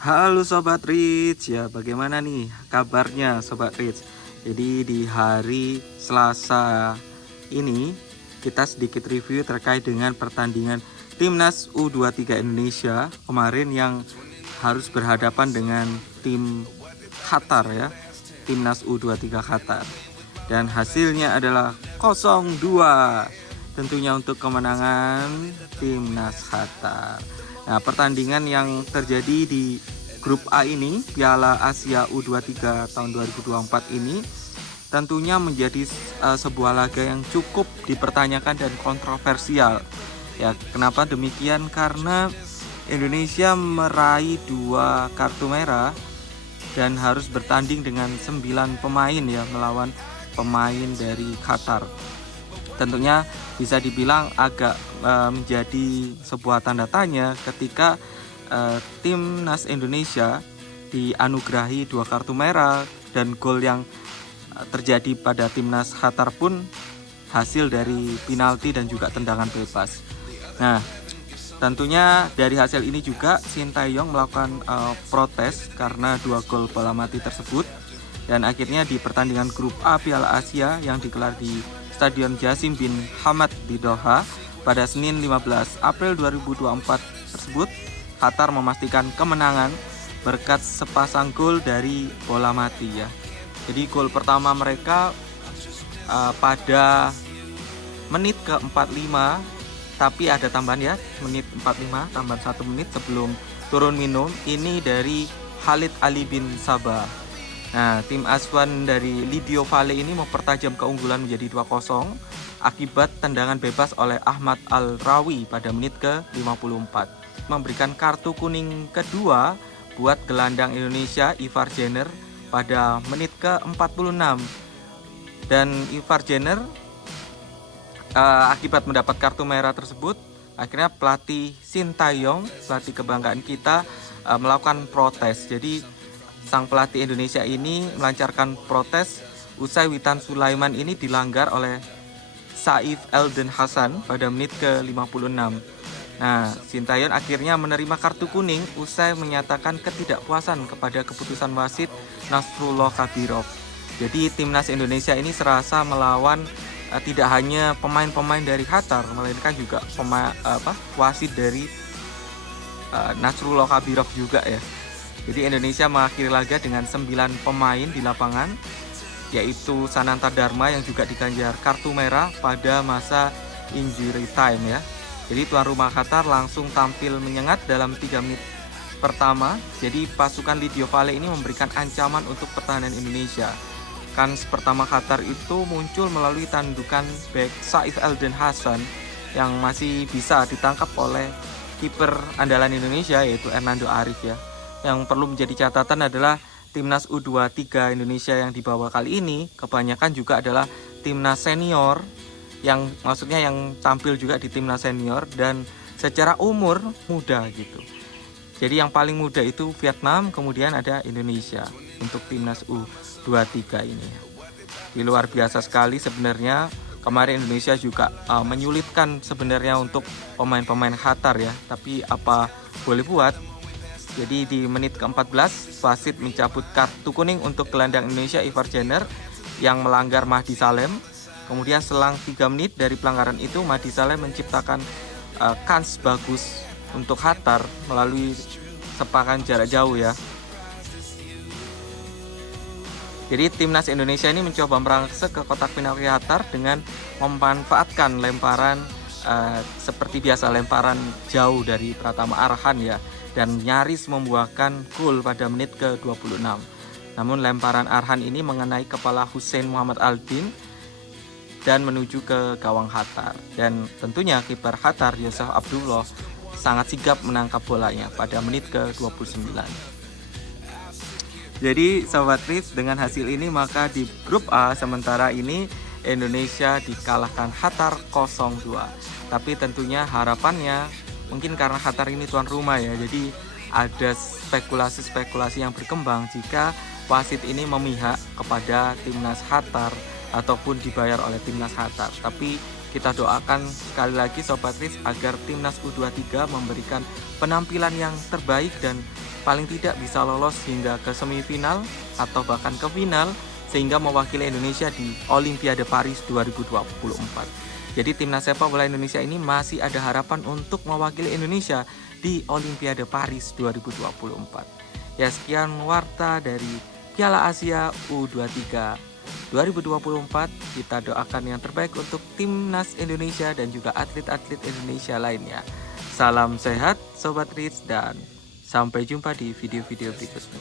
Halo Sobat Rich, ya bagaimana nih kabarnya Sobat Rich? Jadi di hari Selasa ini kita sedikit review terkait dengan pertandingan Timnas U23 Indonesia kemarin yang harus berhadapan dengan tim Qatar ya, Timnas U23 Qatar. Dan hasilnya adalah 0-2 tentunya untuk kemenangan Timnas Qatar. Nah, pertandingan yang terjadi di grup A ini, Piala Asia U23 tahun 2024 ini tentunya menjadi sebuah laga yang cukup dipertanyakan dan kontroversial. Ya, kenapa demikian? Karena Indonesia meraih 2 kartu merah dan harus bertanding dengan 9 pemain ya, melawan pemain dari Qatar. Tentunya bisa dibilang agak menjadi sebuah tanda tanya ketika Timnas Indonesia dianugerahi 2 kartu merah dan gol yang terjadi pada Timnas Qatar pun hasil dari penalti dan juga tendangan bebas. Nah, tentunya dari hasil ini juga Sintayong melakukan protes karena 2 gol bola mati tersebut, dan akhirnya di pertandingan grup A Piala Asia yang digelar di Stadion Jassim bin Hamad di Doha pada Senin 15 April 2024 tersebut, Qatar memastikan kemenangan berkat sepasang gol dari bola mati ya. Jadi gol pertama mereka pada menit ke-45, tapi ada tambahan ya, menit 45, tambahan 1 menit sebelum turun minum, ini dari Khalid Ali bin Sabah. Nah, tim asuhan dari Lidio Vale ini mempertajam keunggulan menjadi 2-0 akibat tendangan bebas oleh Ahmad Al-Rawi pada menit ke-54. Memberikan kartu kuning kedua buat gelandang Indonesia Ivar Jenner pada menit ke-46. Dan Ivar Jenner akibat mendapat kartu merah tersebut, akhirnya pelatih Sintayong, pelatih kebanggaan kita, melakukan protes. Jadi sang pelatih Indonesia ini melancarkan protes usai Witan Sulaiman ini dilanggar oleh Saif Elden Hasan pada menit ke-56. Nah, Sintayong akhirnya menerima kartu kuning usai menyatakan ketidakpuasan kepada keputusan wasit Nasrullah Kabirov. Jadi timnas Indonesia ini serasa melawan tidak hanya pemain-pemain dari Qatar, melainkan juga wasit dari Nasrullah Kabirov juga ya. Jadi Indonesia mengakhiri laga dengan 9 pemain di lapangan, yaitu Sananta Dharma yang juga diganjar kartu merah pada masa injury time ya. Jadi tuan rumah Qatar langsung tampil menyengat dalam 3 menit pertama. Jadi pasukan Lidio Vale ini memberikan ancaman untuk pertahanan Indonesia. Kans pertama Qatar itu muncul melalui tandukan bek Saif Elden Hasan yang masih bisa ditangkap oleh kiper andalan Indonesia, yaitu Hernando Arif ya. Yang perlu menjadi catatan adalah timnas U23 Indonesia yang dibawa kali ini kebanyakan juga adalah timnas senior, yang maksudnya yang tampil juga di timnas senior dan secara umur muda gitu. Jadi yang paling muda itu Vietnam, kemudian ada Indonesia untuk timnas U23 ini. Di luar biasa sekali sebenarnya. Kemarin Indonesia juga menyulitkan sebenarnya untuk pemain-pemain Qatar ya, tapi apa boleh buat. Jadi di menit ke-14 wasit mencabut kartu kuning untuk gelandang Indonesia Ivar Jenner yang melanggar Mahdi Salem. Kemudian selang 3 menit dari pelanggaran itu, Mahdi Salem menciptakan kans bagus untuk Qatar melalui sepakan jarak jauh ya. Jadi timnas Indonesia ini mencoba merangsek ke kotak penalti Qatar dengan memanfaatkan lemparan seperti biasa, lemparan jauh dari Pratama Arhan ya, dan nyaris membuahkan gol pada menit ke-26. Namun lemparan Arhan ini mengenai kepala Hussein Muhammad Aldin dan menuju ke gawang Qatar. Dan tentunya kiper Qatar Yosef Abdullah sangat sigap menangkap bolanya pada menit ke-29. Jadi Sobat Rich, dengan hasil ini maka di grup A sementara ini Indonesia dikalahkan Qatar 0-2. Tapi tentunya harapannya, mungkin karena Qatar ini tuan rumah ya, jadi ada spekulasi-spekulasi yang berkembang jika wasit ini memihak kepada timnas Qatar ataupun dibayar oleh timnas Qatar. Tapi kita doakan sekali lagi Sobat Rich agar timnas U23 memberikan penampilan yang terbaik dan paling tidak bisa lolos hingga ke semifinal atau bahkan ke final, sehingga mewakili Indonesia di Olimpiade Paris 2024. Jadi timnas sepak bola Indonesia ini masih ada harapan untuk mewakili Indonesia di Olimpiade Paris 2024. Ya, sekian warta dari Piala Asia U23 2024. Kita doakan yang terbaik untuk timnas Indonesia dan juga atlet-atlet Indonesia lainnya. Salam sehat Sobat Rich dan sampai jumpa di video-video berikutnya.